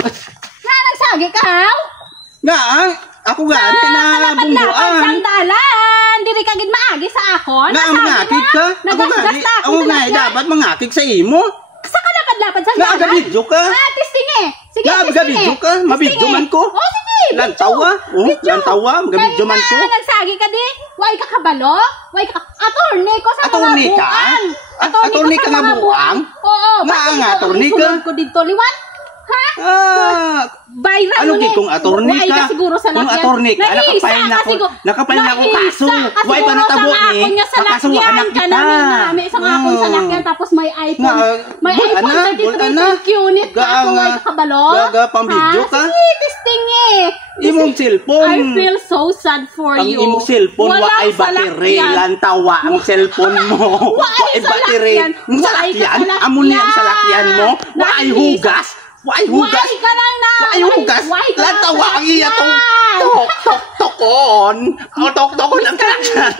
Nga nagsagi ka haw? Nga, ako gani na bumbuan. Sandalan, diri ka gid maagi sa akon. Nga mangakig ka. Ako gani dapat mangakig sa imo. Sa ka lapad-lapad sa nga video ka. Testing eh. Sige, nga video ka. Mabidyo man ko. Oh, sige. Lantawa. Lantawa. Mabidyo man ko. Nagsagi ka di. Way ka kabalo. Way ka attorney ko sa attorney mga buang. Attorney ka nga buang? Oo. Nga attorney ka. Ko dito liwan. Ha? Viral ano kung attorney ka? Kung attorney ka, nakapail na ako kaso. Why pa natabo ni? Kakasuhan na kita. May isang akong salakyan tapos may iPhone. May iPhone 32 unit ka. Ako ay kakabalo. Gaga pang video ka? Sige, testing eh. Imong cellphone. I feel so sad for you. Ang imong cellphone, waay battery. Lantawa ang cellphone mo. Waay battery. Ang salakyan? Amon niya ang salakyan mo? Waay hugas? Why hugas? Why hugas? Lantawa ang iya tong tok-tok-tokon. O tok-tokon ang salakyan.